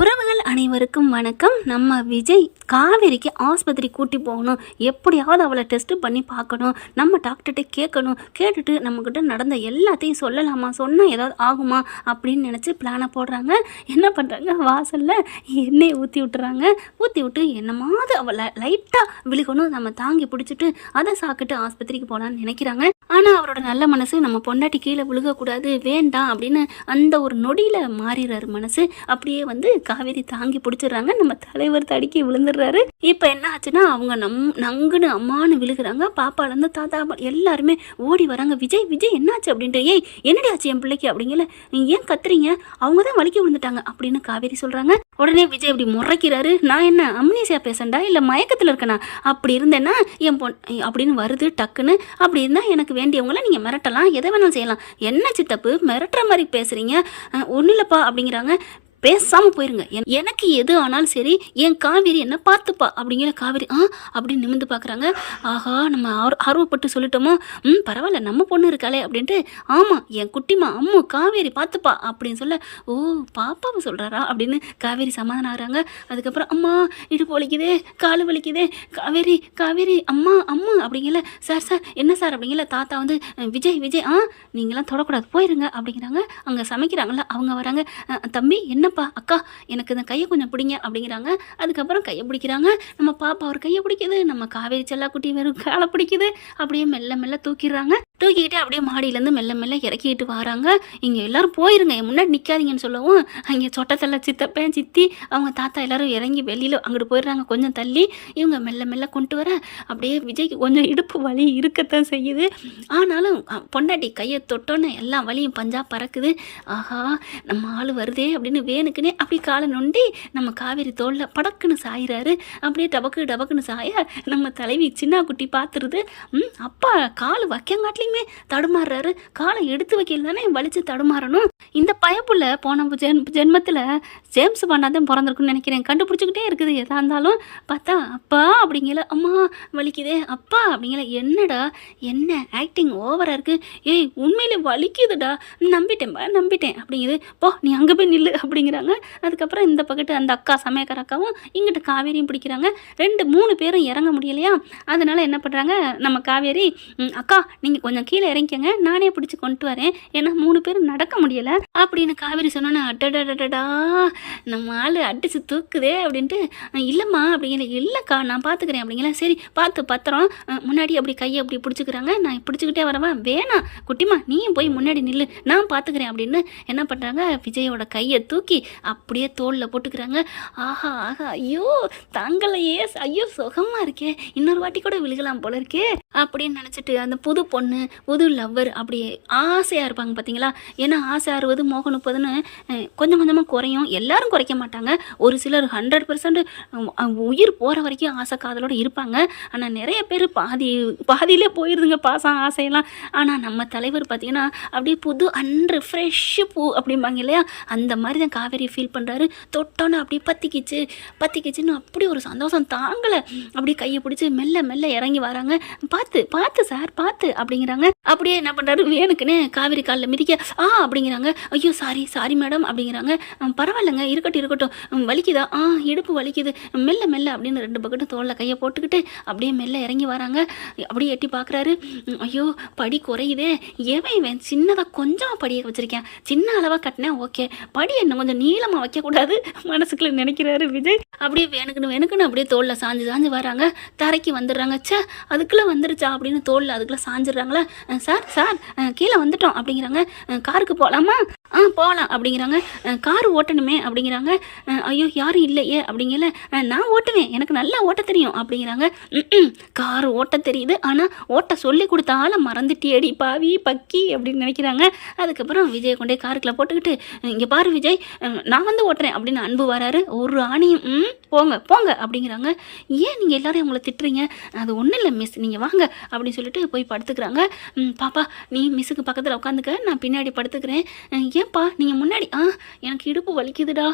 உறவுகள் அனைவருக்கும் வணக்கம். நம்ம விஜய் காவேரிக்கு ஆஸ்பத்திரி கூட்டி போகணும், எப்படியாவது அவளை டெஸ்ட் பண்ணி பார்க்கணும், நம்ம டாக்டர்கிட்ட கேட்கணும், கேட்டுட்டு நம்மக்கிட்ட நடந்த எல்லாத்தையும் சொல்லலாமா, சொன்னால் ஏதாவது ஆகுமா அப்படின்னு நினச்சி பிளானை போடுறாங்க. என்ன பண்ணுறாங்க, வாசலில் எண்ணெயை ஊற்றி விட்டுறாங்க. ஊற்றி விட்டு என்னமாவது அவளை லைட்டாக விழுகணும், நம்ம தாங்கி பிடிச்சிட்டு அதை சாக்கிட்டு ஆஸ்பத்திரிக்கு போகலான்னு நினைக்கிறாங்க. ஆனால் அவரோட நல்ல மனசு நம்ம பொண்டாட்டி கீழே விழுகக்கூடாது, வேண்டாம் அப்படின்னு அந்த ஒரு நொடியில் மாறிடுறாரு மனசு. அப்படியே வந்து காவேரி தாங்கி பிடிச்சிடுறாங்க. நம்ம தலைவர் தடுக்கி விழுந்துடுறாரு. இப்போ என்ன ஆச்சுன்னா அவங்க நங்குன்னு அம்மானு விழுகிறாங்க. பாப்பாலேருந்து தாத்தா எல்லாருமே ஓடி வராங்க. விஜய் விஜய் என்னாச்சு அப்படின்ட்டு, ஏய் என்னடி ஆச்சு என் பிள்ளைக்கு அப்படிங்கல, ஏன் கத்துறீங்க, அவங்க தான் வலிக்கி விழுந்துட்டாங்க அப்படின்னு காவேரி சொல்கிறாங்க. உடனே விஜய் இப்படி முறைக்கிறாரு. நான் என்ன அம்னீசியா பேசண்டா, இல்லை மயக்கத்தில் இருக்கேனா, அப்படி இருந்தேன்னா என் அப்படின்னு வருது டக்குன்னு. அப்படி இருந்தால் எனக்கு வேண்டியவங்கள நீங்கள் மிரட்டலாம், எதை வேணாலும் செய்யலாம், என்ன சித்தப்பு மிரட்டுற மாதிரி பேசுகிறீங்க, ஒன்றும் இல்லைப்பா அப்படிங்கிறாங்க. பேசாமல் போயிருங்க, எனக்கு எது ஆனாலும் சரி, என் காவேரி என்ன பார்த்துப்பா அப்படிங்கிற. காவேரி அப்படின்னு நிமிந்து பார்க்குறாங்க. ஆஹா நம்ம ஆர்வப்பட்டு சொல்லிட்டோமோ, பரவாயில்ல நம்ம பொண்ணு இருக்காளே அப்படின்ட்டு. ஆமாம் என் குட்டிமா அம்மு காவேரி பார்த்துப்பா அப்படின்னு சொல்ல, ஓ பாப்பாவை சொல்கிறாரா அப்படின்னு காவேரி சமாதானம் ஆகிறாங்க. அதுக்கப்புறம் அம்மா இடுப்பு வலிக்குதே, காலு வலிக்குதே, காவேரி காவேரி அம்மா அம்மு அப்படிங்கல. சார் சார் என்ன சார் அப்படிங்கல. தாத்தா வந்து விஜய் விஜய் நீங்களாம் தொடக்கூடாது போயிருங்க அப்படிங்கிறாங்க. அங்கே சமைக்கிறாங்கல்ல அவங்க வராங்க. தம்பி என்னப்பா அக்கா எனக்கு இந்த கையை கொஞ்சம் பிடிங்க அப்படிங்கிறாங்க. அதுக்கப்புறம் கையை பிடிக்கிறாங்க. நம்ம பாப்பா ஒரு கையை பிடிக்குது, நம்ம காவேரி செல்லா குட்டி வெறும் காலை பிடிக்குது. அப்படியே மெல்ல மெல்ல தூக்கிடுறாங்க. தூக்கிக்கிட்டு அப்படியே மாடியிலேருந்து மெல்ல மெல்ல இறக்கிட்டு வராங்க. இங்கே எல்லாரும் போயிருங்க, என் முன்னாடி நிற்காதீங்கன்னு சொல்லவும் அங்கே சொட்டத்தெல்லாம் சித்தப்பேன் சித்தி அவங்க தாத்தா எல்லாரும் இறங்கி வெளியில் அங்கிட்டு போயிடுறாங்க. கொஞ்சம் தள்ளி இவங்க மெல்ல மெல்ல கொண்டு வர அப்படியே விஜய்க்கு கொஞ்சம் இடுப்பு வலி இருக்கத்தான் செய்யுது. ஆனாலும் பொண்டாட்டி கையை தொட்டோன்னு எல்லா வலியும் பஞ்சா பறக்குது. ஆஹா நம்ம ஆள் வருதே அப்படின்னு வேணுக்குன்னே அப்படி காலை நொண்டி நம்ம காவேரி தோளில் படக்குன்னு சாயிறாரு. அப்படியே டபக்கு டபக்குன்னு சாய நம்ம தலைவி சின்ன குட்டி பார்த்துருது. அப்பா கால் வைக்கங்காட்டிலையுமே தடுமாறுறாரு. காலை எடுத்து வைக்கல தானே வலிச்சு தடுமாறணும். இந்த பயப்புள்ள போன ஜென்மத்தில் ஜேம்ஸ் பண்ணாதான் பிறந்திருக்குன்னு நினைக்கிறேன். கண்டுபிடிச்சிக்கிட்டே இருக்குது எதா இருந்தாலும். பார்த்தா அப்பா அப்படிங்கல, அம்மா வலிக்குதே அப்பா அப்படிங்கல. என்னடா என்ன ஆக்டிங் ஓவராக இருக்குது, ஏய் உண்மையிலே வலிக்குதுடா, நம்பிட்டேன் அப்படிங்குது. போ நீ அங்கே போய் நில்லு அப்படிங்கிறாங்க. அதுக்கப்புறம் இந்த பக்கத்து அந்த அக்கா சமயக்கார அக்காவும் இங்கிட்ட காவேரியும் பிடிக்கிறாங்க. 2-3 பேரும் இறங்க முடியலையா, அதனால என்ன பண்ணுறாங்க நம்ம காவேரி, அக்கா நீங்கள் கொஞ்சம் கீழே இறங்கிக்கங்க, நானே பிடிச்சி கொண்டு வரேன், ஏன்னா 3 பேரும் நடக்க முடியலை அப்படின்னு காவேரி சொன்னோன்னே, அட்டடடடா நம்ம ஆள் அடிச்சு தூக்குதே அப்படின்ட்டு. இல்லைம்மா அப்படிங்கிற. இல்லைக்கா நான் பார்த்துக்கிறேன் அப்படிங்கிற. சரி பார்த்து பத்திரம் முன்னாடி அப்படி கையை அப்படி பிடிச்சிக்கிறாங்க. நான் பிடிச்சிக்கிட்டே வரவா, வேணாம் குட்டிமா நீயும் போய் முன்னாடி நில்லு, நான் பார்த்துக்கிறேன் அப்படின்னு என்ன பண்ணுறாங்க, விஜயோட கையை தூக்கி அப்படியே தோளில் போட்டுக்கிறாங்க. ஆஹா ஆஹா ஐயோ தாங்களையே, ஐயோ சுகமாக இருக்கே, இன்னொரு வாட்டி கூட விழுகலாம் போல இருக்கே அப்படின்னு நினச்சிட்டு அந்த புது பொண்ணு புது லவ்வர் அப்படி ஆசையாக இருப்பாங்க பார்த்தீங்களா. ஏன்னா ஆசை 60 மோகம் 30ன்னு கொஞ்சம் கொஞ்சமாக குறையும். எல்லாரும் குறைக்க மாட்டாங்க, ஒரு சிலர் 100% உயிர் போகிற வரைக்கும் ஆசை காதலோடு இருப்பாங்க. ஆனால் நிறைய பேர் பாதியிலே போயிடுதுங்க பாசம் ஆசையெல்லாம். ஆனால் நம்ம தலைவர் பார்த்தீங்கன்னா அப்படியே புது அன்று ஃப்ரெஷ்ஷு பூ அப்படிம்பாங்க இல்லையா, அந்த மாதிரி தான் காவேரி ஃபீல் பண்ணுறாரு. தொட்டோன்னு அப்படியே பத்திக்கிச்சுன்னு அப்படி ஒரு சந்தோஷம் தாங்கலை. அப்படியே கையை பிடிச்சி மெல்ல மெல்ல இறங்கி வராங்க. பார்த்து சார் பார்த்து அப்படிங்கிறாங்க. அப்படியே என்ன பண்ணுறாரு, வேணுக்குன்னு காவேரி காலில் மிதிக்க அப்படிங்கிறாங்க. ஐயோ சாரி மேடம் அப்படிங்கிறாங்க. பரவாயில்லைங்க இருக்கட்டும் வலிக்குதா, இடுப்பு வலிக்குது, மெல்ல மெல்ல அப்படின்னு 2 பக்கெட்டும் தோளில் கையை போட்டுக்கிட்டு அப்படியே மெல்ல இறங்கி வராங்க. அப்படியே எட்டி பார்க்குறாரு. ஐயோ படி குறையுதே, இவன் சின்னதாக கொஞ்சமாக படியை வச்சுருக்கேன், சின்ன அளவாக கட்டினேன் ஓகே, படி என்ன கொஞ்சம் நீளமாக வைக்கக்கூடாது மனசுக்குள்ள நினைக்கிறாரு விஜய். அப்படியே வேணுக்குன்னு அப்படியே தோளில் சாஞ்சு வராங்க. தரைக்கு வந்துடுறாங்க. அதுக்குள்ளே வந்துருச்சா அப்படின்னு தோளில் அதுக்குள்ளே சாஞ்சிடுறாங்களா. சார் கீழே வந்துட்டோம் அப்படிங்கிறாங்க. காருக்கு போகலாமா, போகலாம் அப்படிங்கிறாங்க. கார் ஓட்டணுமே அப்படிங்கிறாங்க. ஐயோ யாரும் இல்லையே அப்படிங்கல. நான் ஓட்டுவேன், எனக்கு நல்லா ஓட்ட தெரியும் அப்படிங்கிறாங்க. கார் ஓட்ட தெரியுது, ஆனால் ஓட்ட சொல்லி கொடுத்தாலும் மறந்துட்டியடி பாவி பக்கி அப்படின்னு நினைக்கிறாங்க. அதுக்கப்புறம் விஜய் கொண்டே காருக்குள்ள போட்டுக்கிட்டு, இங்கே பாரு விஜய் நான் வந்து ஓட்டுறேன் அப்படின்னு அன்பு வராரு. ஒரு ஆணியும் போங்க அப்படிங்கிறாங்க. ஏன் நீங்கள் எல்லாரும் அவங்கள திட்டுறீங்க, அது ஒன்றும் இல்லை மிஸ் நீங்கள் வாங்க அப்படின்னு சொல்லிட்டு போய் படுத்துக்கிறாங்க. பாப்பா நீ மிஸ்ஸுக்கு பக்கத்தில் உட்காந்துக்க, நான் பின்னாடி படுத்துக்கிறேன், ஏன்பா நீங்கள் முன்னாடி, எனக்கு இடுப்பு வலிக்குதுடா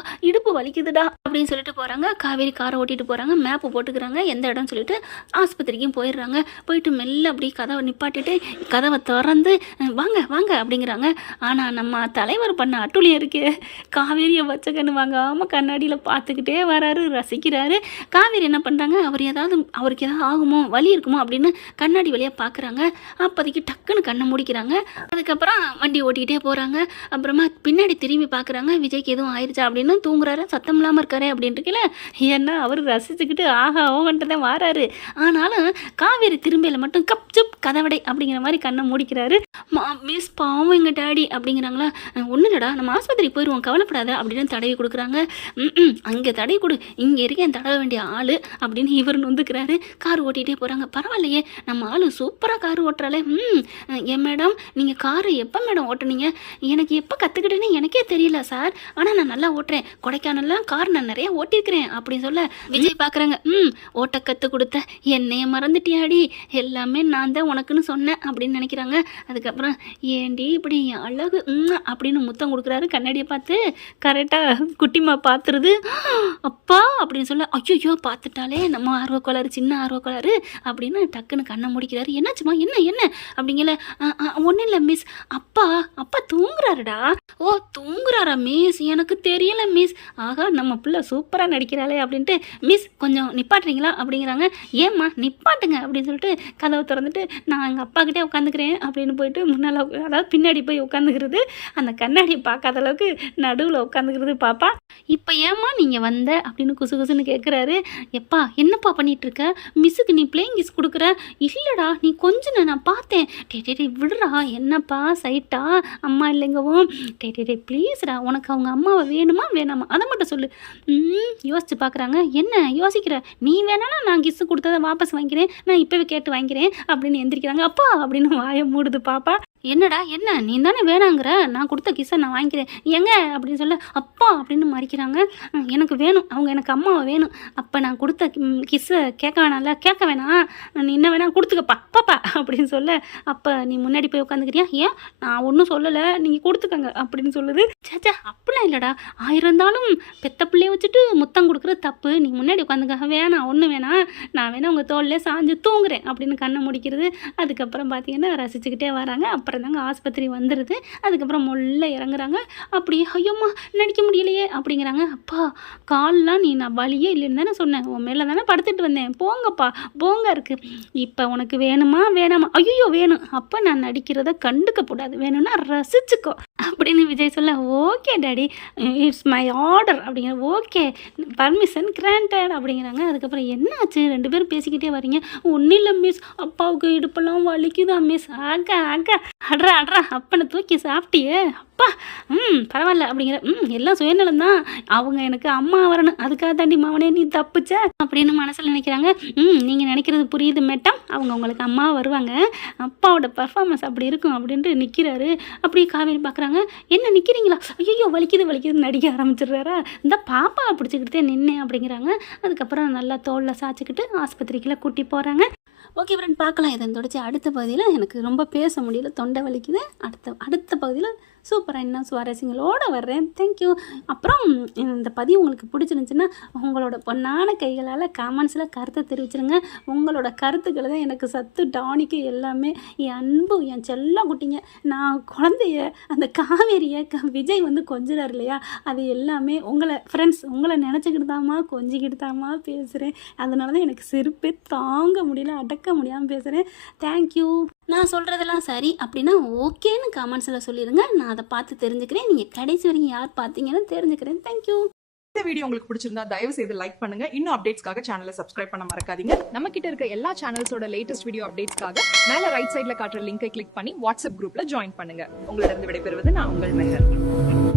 அப்படின்னு சொல்லிட்டு போகிறாங்க. காவேரி காரை ஓட்டிகிட்டு போகிறாங்க. மேப்பு போட்டுக்கிறாங்க எந்த இடம்னு சொல்லிட்டு. ஆஸ்பத்திரிக்கும் போயிடுறாங்க. போயிட்டு மெல்ல அப்படி கதவை நிப்பாட்டிட்டு கதவை திறந்து வாங்க அப்படிங்கிறாங்க. ஆனால் நம்ம தலைவர் பண்ண அட்டுழியம் இருக்கு, காவேரி காவேரியை வச்ச கண்ணு வாங்காமல் கண்ணாடியில் பார்த்துக்கிட்டே வராரு, ரசிக்கிறாரு. காவேரி என்ன பண்ணுறாங்க, அவருக்கு ஏதாவது ஆகுமோ, வலி இருக்குமோ அப்படின்னு கண்ணாடி வழியாக பார்க்குறாங்க. அப்போதைக்கு டக்குன்னு கண்ணை முடிக்கிறாங்க. அதுக்கப்புறம் வண்டி ஓட்டிக்கிட்டே போகிறாங்க. அப்புறமா பின்னாடி திரும்பி பார்க்குறாங்க, விஜய்க்கு எதுவும் ஆயிடுச்சா அப்படின்னு. தூங்குறாரு, சத்தம் இல்லாமல் இருக்காரு அப்படின்ட்டுக்கல. ஏன்னா அவர் ரசிச்சுக்கிட்டு ஆஹா ஓகன்ட்டு தான் வாராரு. ஆனாலும் காவேரி திரும்பியில் மட்டும் கப் சுப் கதவடை அப்படிங்கிற மாதிரி கண்ணை மூடிக்கிறாரு. மிஸ் பாவம் எங்கள் டாடி அப்படிங்கிறாங்களா. ஒன்றும் இல்லடா, நம்ம ஆஸ்பத்திரி போயிடுவோம், கவலைப்படாத அப்படின்னு தடவி கொடுக்குறாங்க. அங்கே தடவி கொடு, இங்கே இருக்கேன் தடவ வேண்டிய ஆள் அப்படின்னு இவர் நொந்துக்கிறாரு. கார் ஓட்டிகிட்டே போகிறாங்க. பரவாயில்லையே, நம்ம ஆள் சூப்பராக கார் ஓட்டுறாளே. ஏன் மேடம், நீங்கள் காரை எப்போ மேடம் ஓட்டுனீங்க? எனக்கு எப்போ கற்றுக்கிட்டேன்னு எனக்கே தெரியல சார், ஆனால் நான் நல்லா ஓட்டுறேன். கொடைக்கானல்லாம் கார் நான் நிறையா ஓட்டியிருக்கிறேன் அப்படின்னு சொல்ல விஜய் பார்க்குறாங்க. ஓட்ட கற்றுக் கொடுத்த என்னைய மறந்துட்டியாடி, எல்லாமே நான் தான் உனக்குன்னு சொன்னேன் அப்படின்னு நினைக்கிறாங்க. அதுக்கப்புறம் ஏண்டி இப்படி அழகு அப்படின்னு முத்தம் கொடுக்குறாரு கண்ணாடியை பார்த்து. கரெக்டாக குட்டிமா பார்த்துருது. அப்பா அப்படின்னு சொல்ல, ஐயோ பார்த்துட்டாலே நம்ம ஆர்வக்கோளாறு, சின்ன ஆர்வக்கோளாறு அப்படின்னு டக்குன்னு கண்ணை முடிக்கிறாரு. என்னாச்சுமா, என்ன என்ன அப்படிங்கல. ஒன்றும் இல்லை மிஸ், அப்பா தூங்குறாருடா. ஓ தூங்குறாரா மிஸ், எனக்கு தெரியல மிஸ். ஆகா நம்ம பிள்ளை சூப்பராக நடிக்கிறாளே அப்படின்ட்டு, மிஸ் கொஞ்சம் நிப்பாட்டுறீங்களா அப்படிங்கிறாங்க. ஏம்மா நிப்பாட்டுங்க அப்படின்னு சொல்லிட்டு கதவை திறந்துட்டு, நான் எங்கள் அப்பாக்கிட்டே உட்காந்துக்கிறேன் அப்படின்னு போயிட்டு முன்னால், அதாவது பின்னாடி போய் உட்காந்துக்கிறது. அந்த கண்ணாடியை பார்க்காத அளவுக்கு நடுவில் உட்காந்துக்கிறது. பாப்பா இப்போ ஏம்மா நீங்கள் வந்த அப்படின்னு குசு குசுன்னு கேட்குறாரு. எப்பா என்னப்பா பண்ணிட்டு இருக்க, மிஸ்ஸுக்கு நீ பிளேயிங் கிஸ் கொடுக்குற? இல்லைடா நீ கொஞ்சம் நான் பார்த்தேன். டே விடுறா, என்னப்பா சைட்டா அம்மா இல்லைங்கவும். டே ப்ளீஸ்டா, உனக்கு அவங்க அம்மாவை வேணுமா வேணாமா அதை மட்டும் சொல்லு. யோசிச்சு பார்க்குறாங்க. என்ன யோசிக்கிற, நீ வேணானா நான் கிஸ்ஸு கொடுத்ததை வாபஸ் வாங்கிக்கிறேன், நான் இப்போவே கேட்டு வாங்கிக்கிறேன் அப்படின்னு எந்திரிக்கிறாங்க. அப்பா அப்படின்னு வாயை மூடுது பாப்பா. என்னடா என்ன, நீ தானே வேணாங்கிற, நான் கொடுத்த கிஸ்ஸை நான் வாங்கிக்கிறேன் எங்க அப்படின்னு சொல்ல, அப்பா அப்படின்னு மறிக்கிறாங்க. எனக்கு வேணும், அவங்க எனக்கு அம்மாவை வேணும். அப்போ நான் கொடுத்த கிஸ்ஸை கேட்க வேணாம்ல, கேட்க வேணாம், நீ என்ன வேணாம் கொடுத்துக்கப்பா பாப்பா அப்படின்னு சொல்ல, அப்போ நீ முன்னாடி போய் உட்காந்துக்கிறியா? ஏன் நான் ஒன்றும் சொல்லலை, நீங்கள் கொடுத்துக்கங்க அப்படின்னு சொல்லுது. சேச்சா அப்படிலாம் இல்லைடா, ஆயிரம் இருந்தாலும் பெத்த பிள்ளைய வச்சுட்டு முத்தம் கொடுக்குறது தப்பு, நீ முன்னாடி உட்காந்துக்க. வேணாம் ஒன்றும் வேணாம், நான் வேணா உங்கள் தோல்லே சாஞ்சு தூங்குறேன் அப்படின்னு கண்ணை முடிக்கிறது. அதுக்கப்புறம் பார்த்தீங்கன்னா ரசிச்சுக்கிட்டே வராங்க. அப்புறம் தாங்க ஆஸ்பத்திரி வந்துடுது. அதுக்கப்புறம் முள்ள இறங்குறாங்க. அப்படியே ஐயோம்மா நடிக்க முடியலையே அப்படிங்கிறாங்க. அப்பா கால்லாம் நீ நான் வலியே இல்லைன்னு தானே சொன்னேன், உன் மேலே தானே படுத்துட்டு வந்தேன், போங்கப்பா போங்க இருக்கு. இப்போ உனக்கு வேணுமா வேணாமா? ஐயோ வேணும். அப்போ நான் நடிக்கிறத கண்டுக்கப்படாது, வேணும்னா ரசிச்சுக்கோ அப்படின்னு விஜய் சொல்ல, okay daddy it's my order அப்படிங்கிற. ஓகே பர்மிஷன் கிராண்டட் அப்படிங்கிறாங்க. அதுக்கப்புறம் என்னாச்சு, ரெண்டு பேரும் பேசிக்கிட்டே வரீங்க? ஒன்றும் இல்லை மிஸ், அப்பாவுக்கு இடுப்பெல்லாம் வலிக்குதா மிஸ். ஆக அட்ரா அப்பனை தூக்கி சாப்பிட்டியே அப்பா, பரவாயில்ல அப்படிங்கிற. எல்லாம் சுயநலம் தான், அவங்க எனக்கு அம்மா வரணும், அதுக்காக தாண்டி மாவனே நீ தப்புச்ச அப்படின்னு மனசில் நினைக்கிறாங்க. நீங்கள் நினைக்கிறது புரியுது மேட்டம், அவங்க உங்களுக்கு அம்மா வருவாங்க, அப்பாவோட பர்ஃபார்மன்ஸ் அப்படி இருக்கும் அப்படின்ட்டு நிற்கிறாரு. அப்படியே காவேரி பார்க்குறாங்க. என்ன நிற்கிறீங்களா? ஐயோ வலிக்குதுன்னு நடிக்க ஆரம்பிச்சிடுறாரா. இந்த பாப்பா பிடிச்சிக்கிட்டே நின்னேன் அப்படிங்கிறாங்க. அதுக்கப்புறம் நல்லா தோளில் சாய்ச்சிக்கிட்டு ஆஸ்பத்திரிக்கெல்லாம் கூட்டி போகிறாங்க. ஓகே ஃப்ரெண்ட், பார்க்கலாம் இதன் தொடர்ச்சி அடுத்த பகுதியில். எனக்கு ரொம்ப பேச முடியல, தொண்டை வலிக்குது. அடுத்த பகுதியில் சூப்பராக இன்னும் சுவாரஸ்யங்களோடு வர்றேன். தேங்க்யூ. அப்புறம் இந்த பதிவு உங்களுக்கு பிடிச்சிருந்துச்சுன்னா உங்களோட பொண்ணான கைகளால் கமெண்ட்ஸில் கருத்தை தெரிவிச்சிருங்க. உங்களோட கருத்துக்களை தான் எனக்கு சத்து டானிக்கு எல்லாமே. என் அன்பு, என் செல்ல குட்டிங்க, நான் குழந்தைய அந்த காவேரியை விஜய் வந்து கொஞ்சிறார் இல்லையா, அது எல்லாமே உங்களை ஃப்ரெண்ட்ஸ், உங்களை நினச்சிக்கிட்டு தாமா கொஞ்சிக்கிட்டு தாமா பேசுகிறேன். அதனால தான் எனக்கு சிரிப்பே தாங்க முடியல, அடக்க முடியாமல் பேசுகிறேன். தேங்க்யூ. நான் சொல்கிறதெல்லாம் சரி அப்படின்னா ஓகேன்னு கமெண்ட்ஸில் சொல்லிடுங்க. நான் அதை பார்த்து தெரிஞ்சுக்கிறேன். நீங்கள் கடைசி வரைக்கும் யார் பார்த்தீங்கன்னு தெரிஞ்சுக்கிறேன். தேங்க்யூ. இந்த வீடியோ உங்களுக்கு பிடிச்சிருந்தா தயவு செய்து லைக் பண்ணுங்க. இன்னும் அப்டேட்ஸ்க்காக சேனலை சப்ஸ்கிரைப் பண்ண மறக்காதீங்க. நம்ம கிட்ட இருக்க எல்லா சேனல்ஸோட லேட்டஸ்ட் வீடியோ அப்டேட்ஸ்க்காக மேல ரைட் சைட்ல காட்டுற லிங்கை கிளிக் பண்ணி வாட்ஸ்அப் குரூப்ல ஜாயின் பண்ணுங்க. உங்களிடம் விடைபெறுவது நான் உங்கள் மெஹர்.